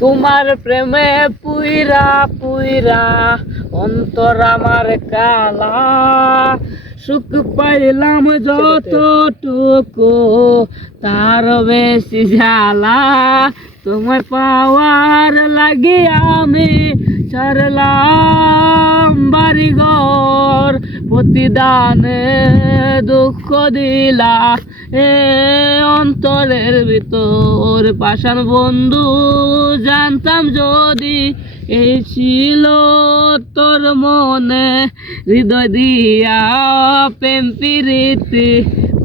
তোমার প্রেমে পুইরা পুইরা অন্তর আমার কালা, সুখ পাইলাম যতটুকু তার বেশি জ্বালা। তোমায় পাওয়ার লাগে আমি ছাড়লাম বাড়িঘর, প্রতিদানে দুঃখ দিলা এ অন্তরের ভিতর। পাষাণ বন্ধু জানতাম যদি এই ছিল তোর মনে, হৃদয় দিয়া প্রেম প্রীতি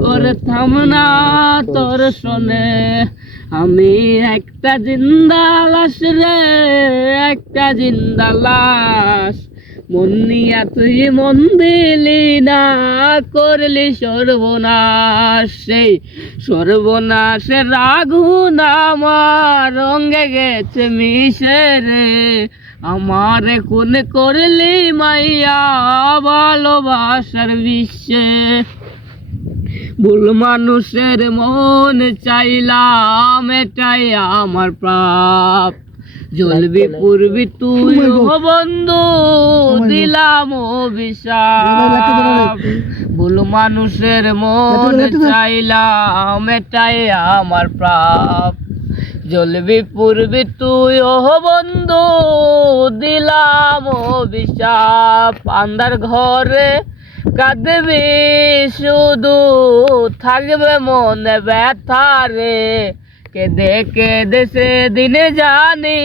করতাম না তোর শোনে। আমি একটা জিন্দা লাশ রে, একটা জিন্দা লাশ, মন নিয়া তুই মন দিলি না, করলি সর্বনাশ। সেই সর্বনাশের আগুন আমার রঙে গেছে মিশে রে, আমারে খুন করলি মাইয়া ভালোবাসার বিশ্বে। ভুল মানুষের মন চাইলাম এটাই আমার প্রাপ, জ্বলবি পুরবি তুই ও বন্ধু দিলাম অভিশাপ। ভুল মানুষের মন চাইলাম এটাই আমার প্রাপ, জ্বলবি পুরবি তুই ও বন্ধু দিলাম অভিশাপ। আন্ধার ঘরে কাঁদবি শুধু, থাকবে মনে ব্যথা রে, কেঁদে কেঁদে সেদিনে জানি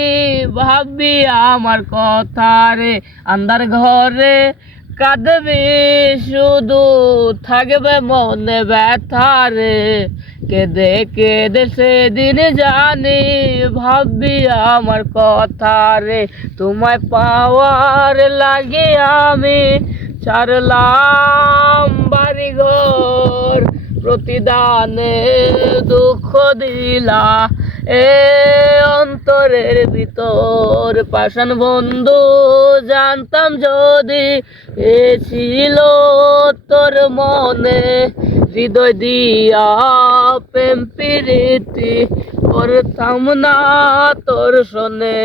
ভাববি আমার কথা রে। আন্ধার ঘরে কাঁদবি শুধু, থাকবে মনে ব্যথা রে, কেঁদে কেঁদে সেদিন জানি ভাববি আমার কথা রে। তোমায় পাওয়ার লাগে আমি ছাড়লাম বাড়িঘর, প্রতিদানে দুঃখ দিলা এ অন্তরের ভিতর। পাষাণ বন্ধু জানতাম যদি এ ছিল তোর মনে, হৃদয় দিয়া প্রেম প্রীতি করতাম না তোর শোনে।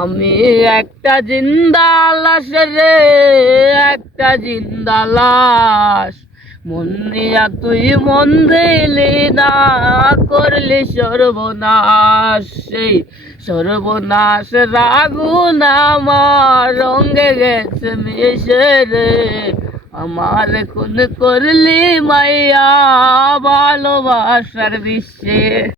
আমি একটা জিন্দা লাশ রে, একটা জিন্দা লাশ, মন নিয়া তুই মন দিলি না, করলি সর্বনাশ। সেই সর্বনাশ আগুন আমার রঙে গেছে মিশে রে, আমার খুন করলি মাইয়া ভালোবাসার বিশ্বে।